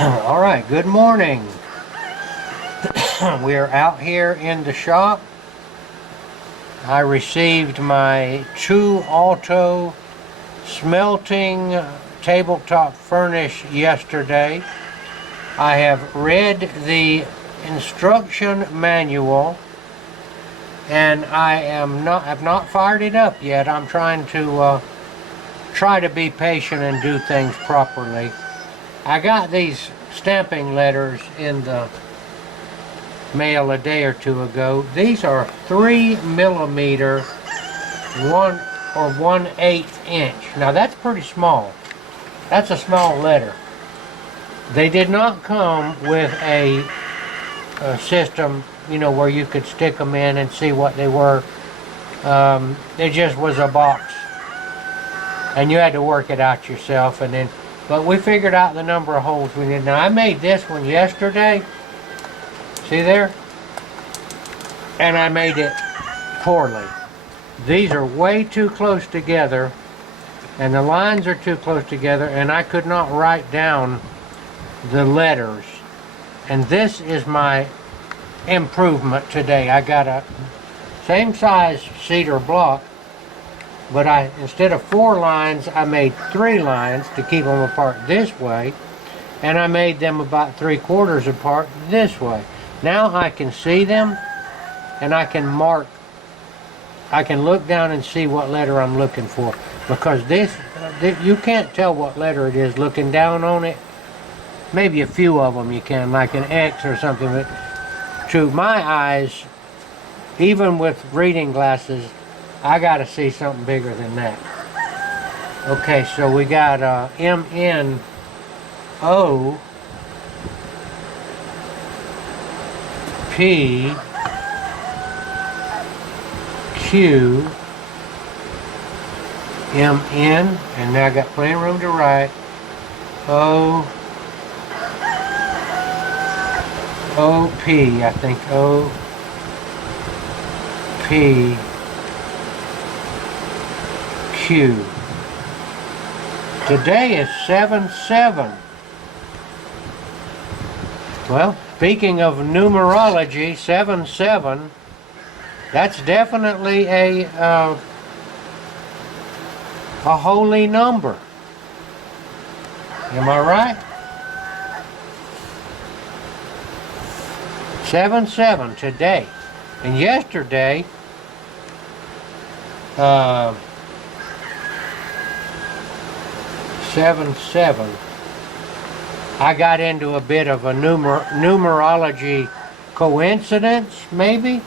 All right, good morning. We are out here in the shop. I received my ToAuto smelting tabletop furnace yesterday. I have read the instruction manual and I've not fired it up yet. I'm trying to be patient and do things properly. I got these stamping letters in the mail a day or two ago. These are 3mm 1/8 inch. Now that's pretty small. That's a small letter. They did not come with a system, you know, where you could stick them in and see what they were. It just was a box, and you had to work it out yourself. But we figured out the number of holes we need. Now I made this one yesterday. See there? And I made it poorly. These are way too close together, and the lines are too close together, and I could not write down the letters. And this is my improvement today. I got a same size cedar block, but instead of 4 lines, I made 3 lines to keep them apart this way, and I made them about 3/4 apart this way. Now I can see them, and I can mark. I can look down and see what letter I'm looking for, because you can't tell what letter it is looking down on it. Maybe a few of them you can, like an X or something, but to my eyes, even with reading glasses, I gotta see something bigger than that. Okay, so we got MNO P Q MN, and now I got plenty of room to write O P, I think O P Q. Today is 7/7. Well, speaking of numerology, 7/7, that's definitely a holy number. Am I right? 7/7 today. And yesterday, 7/7, I got into a bit of a numerology coincidence, maybe,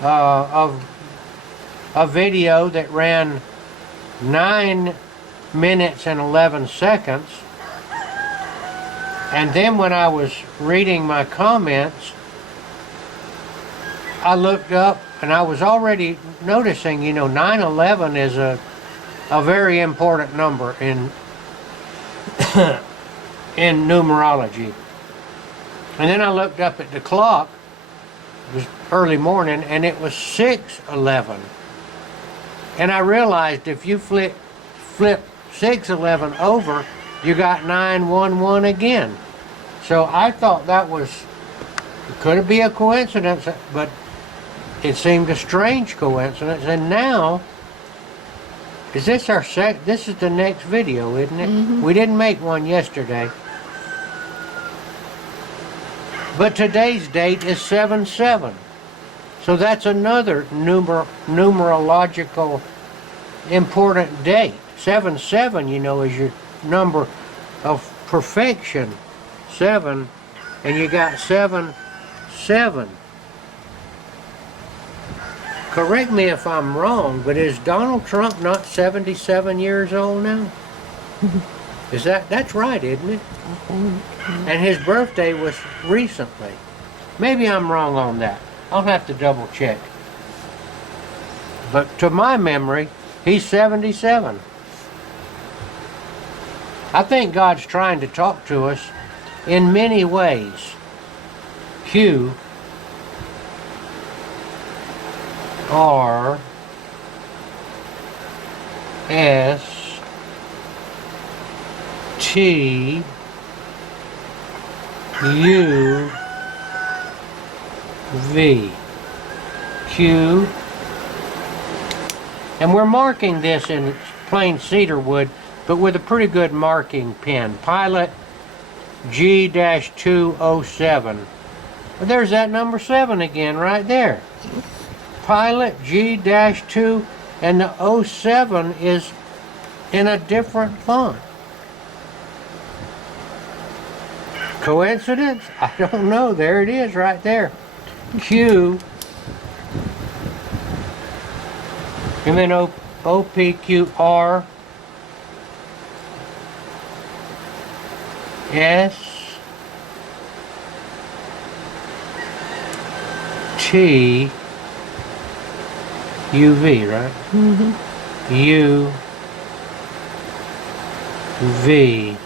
of a video that ran 9 minutes and 11 seconds. And then when I was reading my comments, I looked up and I was already noticing, you know, 9/11 is a very important number in in numerology. And then I looked up at the clock. It was early morning, and it was 6/11. And I realized if you flip 6/11 over, you got 9/11 again. So I thought that could it be a coincidence, but it seemed a strange coincidence. And now, is this this is the next video, isn't it? Mm-hmm. We didn't make one yesterday. But today's date is 7/7. So that's another numerological important date. 7/7, you know, is your number of perfection. 7, and you got 7/7. Correct me if I'm wrong, but is Donald Trump not 77 years old now? That's right, isn't it? And his birthday was recently. Maybe I'm wrong on that. I'll have to double check. But to my memory, he's 77. I think God's trying to talk to us in many ways. Q R S T U V Q, and we're marking this in plain cedar wood, but with a pretty good marking pen. Pilot G-207. Well, there's that number 7 again right there. Pilot G-2, and the 07 is in a different font. Coincidence? I don't know. There it is right there. Q, and then OPQR S T U V, right? Mm-hmm. U V.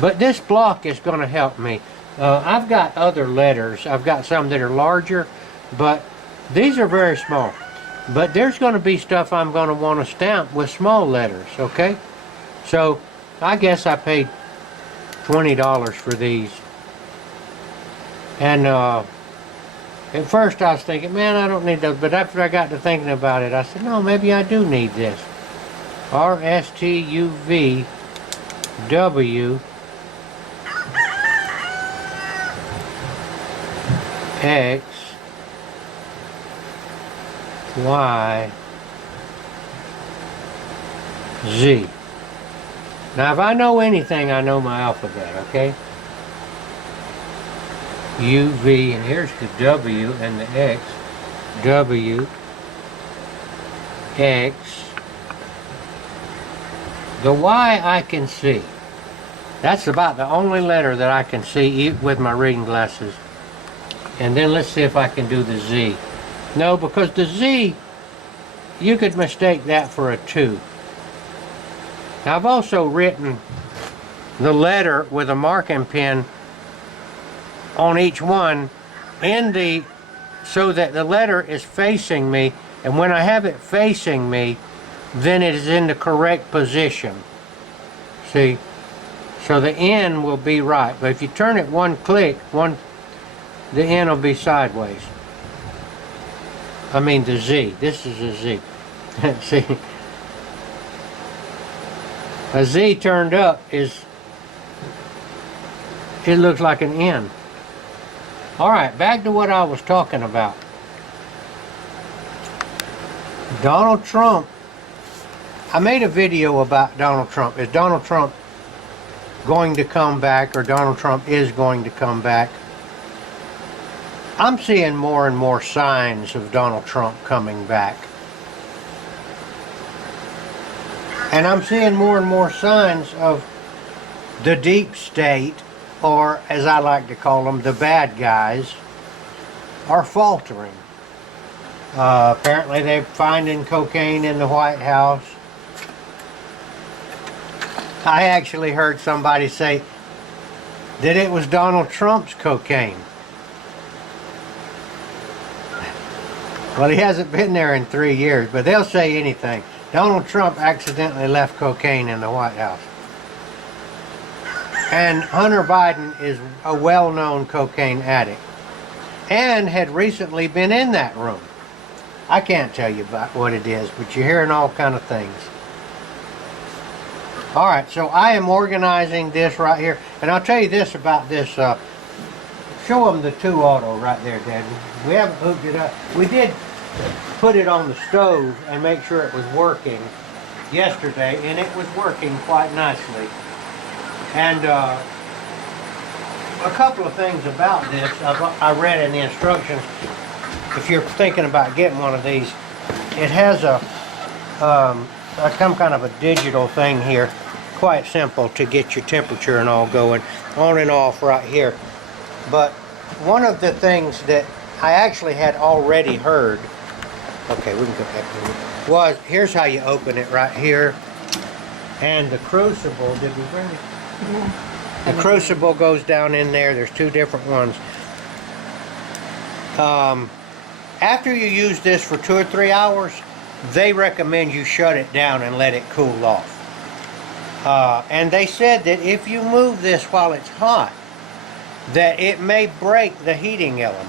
But this block is going to help me. I've got other letters. I've got some that are larger, but these are very small. But there's going to be stuff I'm going to want to stamp with small letters, okay? So I guess I paid $20 for these. And at first I was thinking, man, I don't need those. But after I got to thinking about it, I said, no, maybe I do need this. RSTUVW X Y Z. Now if I know anything, I know my alphabet, okay? U, V, and here's the W and the X. W, X. The Y I can see. That's about the only letter that I can see with my reading glasses. And then let's see if I can do the Z. No, because the Z, you could mistake that for a 2. Now I've also written the letter with a marking pen on each one so that the letter is facing me, and when I have it facing me, then it is in the correct position. See? So the N will be right. But if you turn it one click, the N will be sideways. I mean the Z. This is a Z. See? A Z turned up it looks like an N. Alright, back to what I was talking about. Donald Trump. I made a video about Donald Trump. Is Donald Trump going to come back, or Donald Trump is going to come back? I'm seeing more and more signs of Donald Trump coming back. And I'm seeing more and more signs of the deep state, or as I like to call them, the bad guys, are faltering. Apparently they're finding cocaine in the White House. I actually heard somebody say that it was Donald Trump's cocaine. Well, he hasn't been there in 3 years, but they'll say anything. Donald Trump accidentally left cocaine in the White House. And Hunter Biden is a well-known cocaine addict and had recently been in that room. I can't tell you about what it is, but you're hearing all kind of things. Alright, so I am organizing this right here. And I'll tell you this about this. Show them the ToAuto right there, Dad. We haven't hooked it up. We did put it on the stove and make sure it was working yesterday, and it was working quite nicely. And a couple of things about this I read in the instructions. If you're thinking about getting one of these, it has some kind of a digital thing here, quite simple to get your temperature and all going on and off right here. But one of the things that I actually had already heard, okay, we can go back to it, was here's how you open it right here. And the crucible, did we bring it? Yeah. The crucible goes down in there. There's 2 different ones. After you use this for 2 or 3 hours, they recommend you shut it down and let it cool off. And they said that if you move this while it's hot, that it may break the heating element.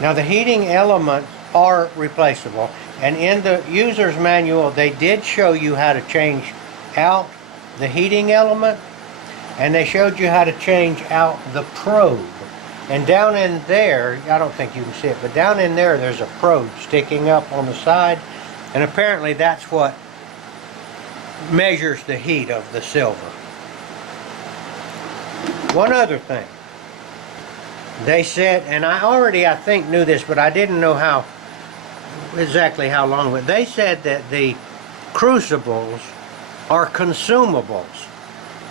Now the heating elements are replaceable, and in the user's manual they did show you how to change out the heating element, and they showed you how to change out the probe. And down in there, I don't think you can see it, but down in there there's a probe sticking up on the side, and apparently that's what measures the heat of the silver. One other thing. They said, and I think knew this, but I didn't know exactly how long, but they said that the crucibles are consumables,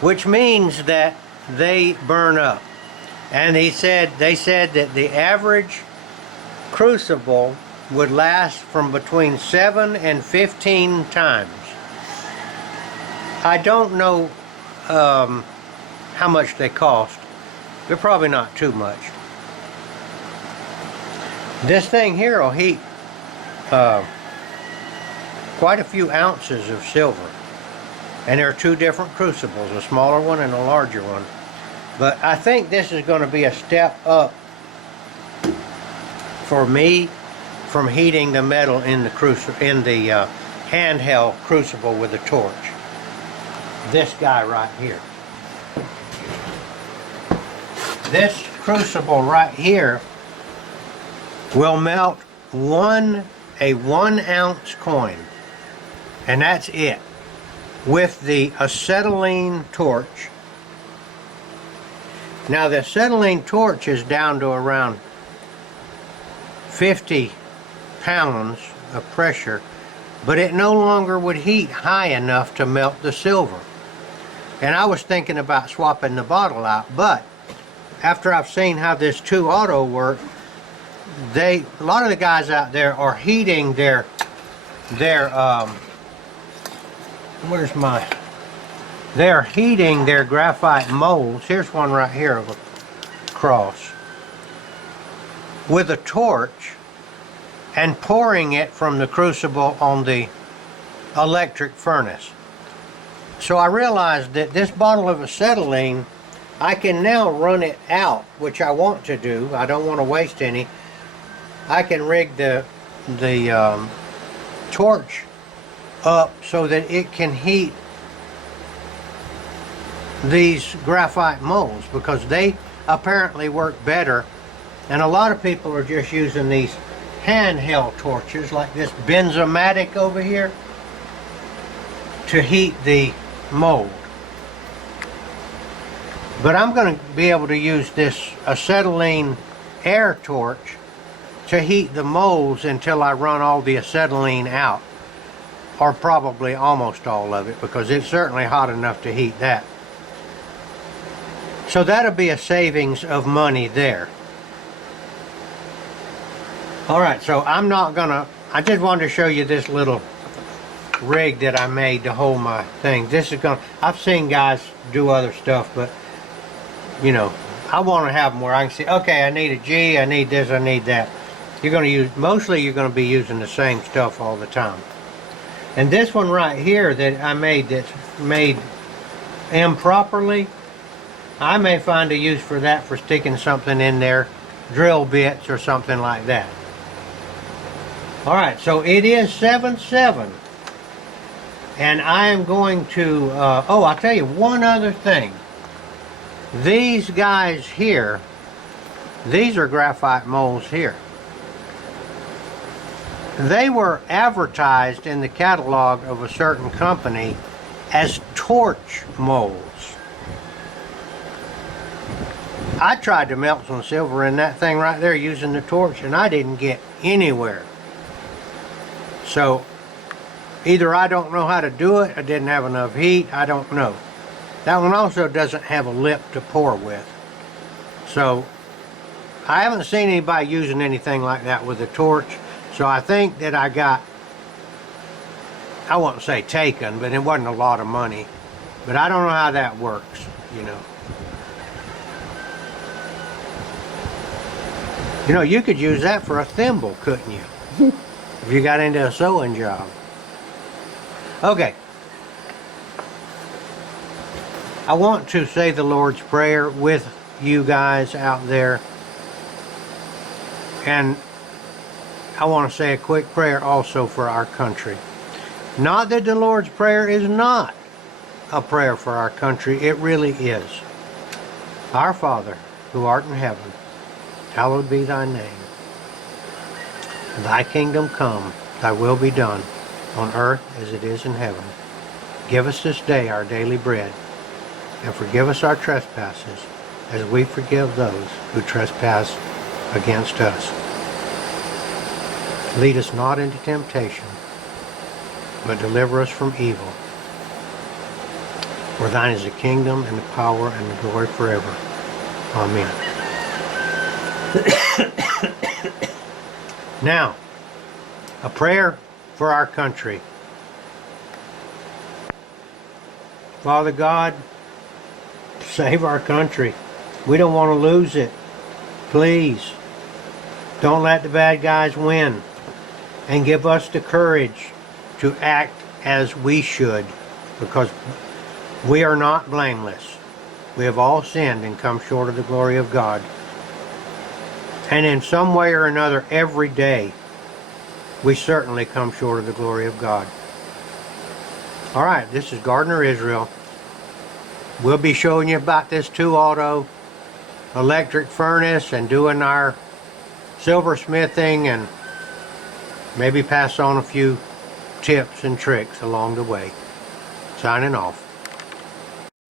which means that they burn up. And they said that the average crucible would last from between 7 and 15 times. I don't know how much they cost. They're probably not too much. This thing here will heat quite a few ounces of silver. And there are two different crucibles, a smaller one and a larger one. But I think this is going to be a step up for me from heating the metal in the handheld crucible with a torch. This guy right here. This crucible right here will melt a 1 ounce coin, and that's it, with the acetylene torch. Now the acetylene torch is down to around 50 pounds of pressure, but it no longer would heat high enough to melt the silver. And I was thinking about swapping the bottle out, but after I've seen how this ToAuto works, a lot of the guys out there are heating they're heating their graphite molds. Here's one right here of a cross, with a torch, and pouring it from the crucible on the electric furnace. So I realized that this bottle of acetylene, I can now run it out, which I want to do. I don't want to waste any. I can rig the torch up so that it can heat these graphite molds, because they apparently work better. And a lot of people are just using these handheld torches like this Benzomatic over here to heat the mold. But I'm going to be able to use this acetylene air torch to heat the molds until I run all the acetylene out, or probably almost all of it, because it's certainly hot enough to heat that. So that'll be a savings of money there. Alright, so I just wanted to show you this little rig that I made to hold my thing. I've seen guys do other stuff, but you know, I want to have them where I can see, okay, I need a G, I need this, I need that. Mostly you're going to be using the same stuff all the time. And this one right here that I made, that's made improperly, I may find a use for that, for sticking something in there, drill bits or something like that. Alright, so it is 7/7. And I am going to, I'll tell you one other thing. These guys here, these are graphite molds here. They were advertised in the catalog of a certain company as torch molds. I tried to melt some silver in that thing right there using the torch, and I didn't get anywhere. So either I don't know how to do it, I didn't have enough heat, I don't know. That one also doesn't have a lip to pour with. So I haven't seen anybody using anything like that with a torch. So I think that I got, I won't say taken, but it wasn't a lot of money. But I don't know how that works, you know. You know, you could use that for a thimble, couldn't you? If you got into a sewing job. Okay. I want to say the Lord's Prayer with you guys out there. And I want to say a quick prayer also for our country. Not that the Lord's Prayer is not a prayer for our country. It really is. Our Father, who art in heaven, hallowed be thy name. Thy kingdom come, thy will be done, on earth as it is in heaven. Give us this day our daily bread, and forgive us our trespasses, as we forgive those who trespass against us. Lead us not into temptation, but deliver us from evil. For thine is the kingdom, and the power, and the glory forever. Amen. Now, a prayer for our country. Father God, save our country. We don't want to lose it. Please, don't let the bad guys win. And give us the courage to act as we should, because we are not blameless. We have all sinned and come short of the glory of God. And in some way or another, every day, we certainly come short of the glory of God. All right, this is Gardener Israel. We'll be showing you about this ToAuto electric furnace and doing our silversmithing, and maybe pass on a few tips and tricks along the way. Signing off.